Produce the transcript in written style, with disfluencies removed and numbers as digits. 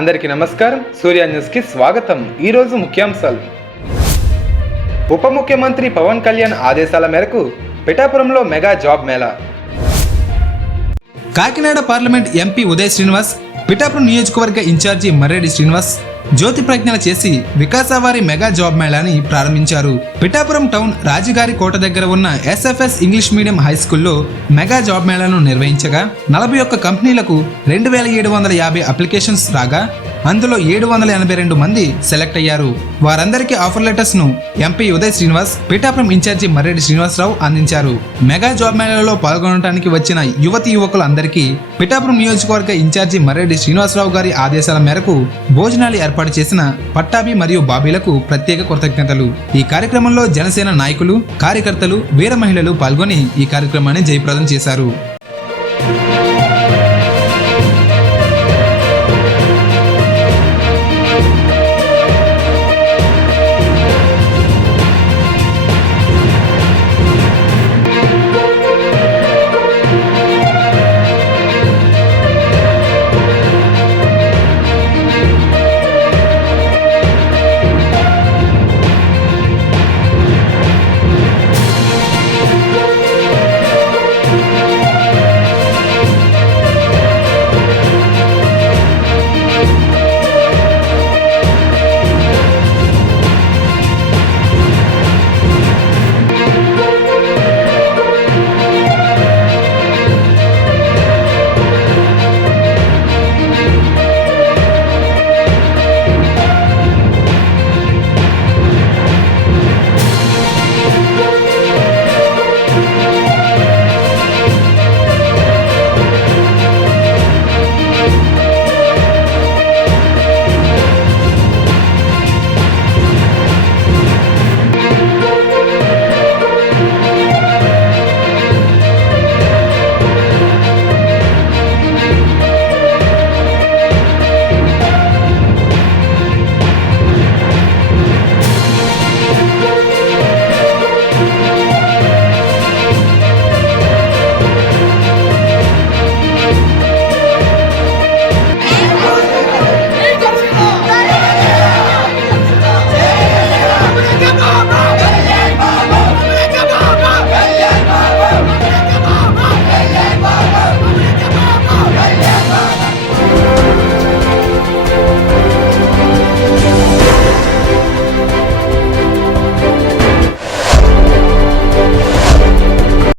అందరికీ నమస్కారం. సూర్య న్యూస్ కి స్వాగతం. ఈ రోజు ముఖ్యాంశాలు. ఉప ముఖ్యమంత్రి పవన్ కళ్యాణ్ ఆదేశాల మేరకు పిఠాపురంలో mega job Mela. Kakinada parliament MP Uday Srinivas, Pithapuram నియోజకవర్గ ఇన్ఛార్జి మర్రెడ్డి శ్రీనివాస్ జ్యోతి ప్రజ్ఞలు చేసి వికాసవారి మెగా జాబ్ మేళాని ప్రారంభించారు. పిఠాపురం టౌన్ రాజుగారి కోట దగ్గర ఉన్న ఎస్ఎఫ్ఎస్ ఇంగ్లీష్ మీడియం హై స్కూల్లో మెగా జాబ్ మేళాను నిర్వహించగా 41 కంపెనీలకు 2750 అప్లికేషన్స్ రాగా అందులో 782 మంది సెలెక్ట్ అయ్యారు. వారందరికీ ఆఫర్ లెటర్స్ ను ఎంపీ ఉదయ్ శ్రీనివాస్, పిఠాపురం ఇన్ఛార్జి మర్రెడ్డి శ్రీనివాసరావు అందించారు. మెగా జాబ్ మేళాలో పాల్గొనడానికి వచ్చిన యువతి యువకులందరికీ పిఠాపురం నియోజకవర్గ ఇన్ఛార్జి మర్రెడ్డి శ్రీనివాసరావు గారి ఆదేశాల మేరకు భోజనాలు ఏర్పాటు చేసిన పట్టాభి మరియు బాబీలకు ప్రత్యేక కృతజ్ఞతలు. ఈ కార్యక్రమంలో జనసేన నాయకులు, కార్యకర్తలు, వీర మహిళలు పాల్గొని ఈ కార్యక్రమాన్ని జయప్రదం చేశారు.